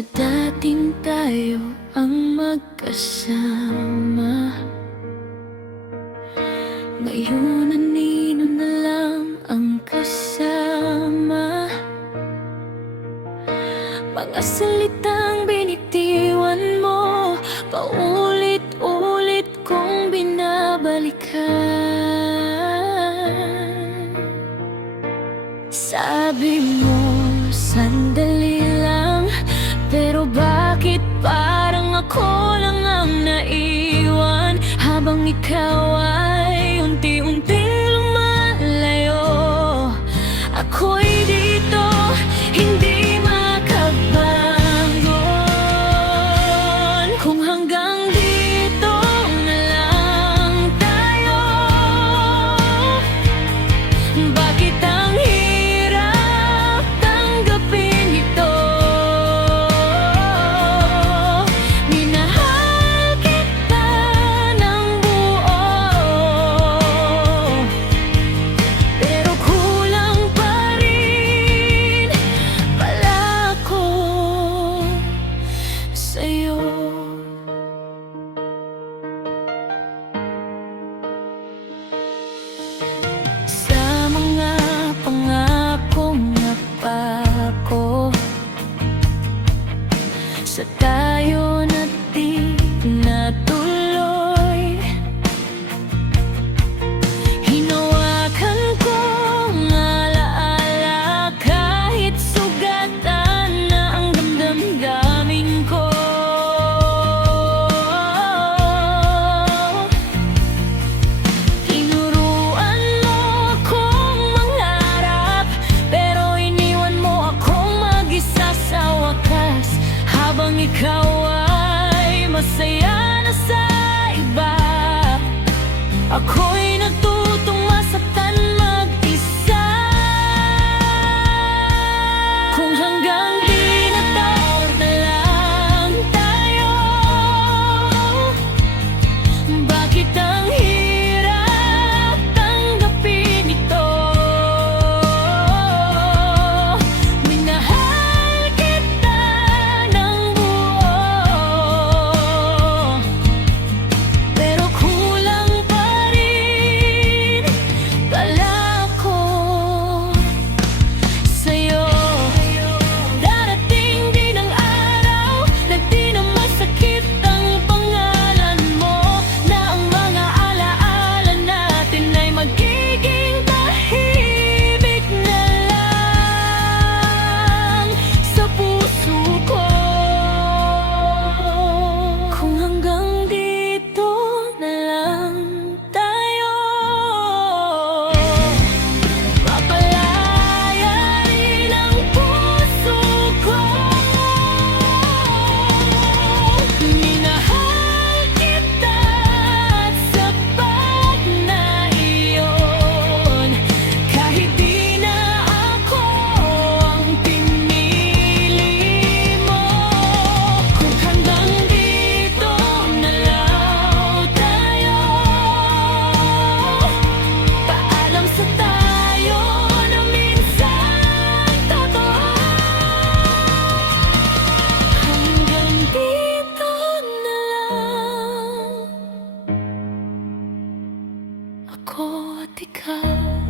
Sa dating tayo ang magkasama, ngayon anino na lang ang kasama. Mga salitang binitiwan mo, paulit-ulit kong binabalikan. Sabi mo, sandali lang, pero bakit parang ako lang ang naiwan, habang ikaw ay unti-unting lumalayo. Ako'y dito, hindi makabangon, kung hanggang dito na lang tayo. Bakit ang hirap tanggapin ito? Minahal kita ng buo, pero kulang pa rin pala ako sa'yo. Sa mga pangakong napako, sa tayo na di natuloy, hinawakan ko ang alaala kahit sugatan na ang damdamin ko. Tinuruan mo akong mangarap, pero iniwan mo akong mag-isa sa wakas, habang ikaw ay masaya na sa iba. Ako'y natutong masaktan mag-isa, kung hanggang di na lang tayo. Bakit ang hirap tanggapin ito? Minahal kita ng buo, pero kulang pa rin pala ako sa'yo. Darating din ang araw na di na masakit ang pangalan mo, na ang mga alaala natin ay magiging tahimik na lang sa puso ko. Kung hanggang dito na lang tayo, mapalaya rin ang puso ko. Minahal kita at sapat na iyon, kahit di na ako ang pinili mo. Kung hanggang dito na lang tayo, paalam sa tayo na minsan totoo. Hanggang dito na lang ako at ikaw.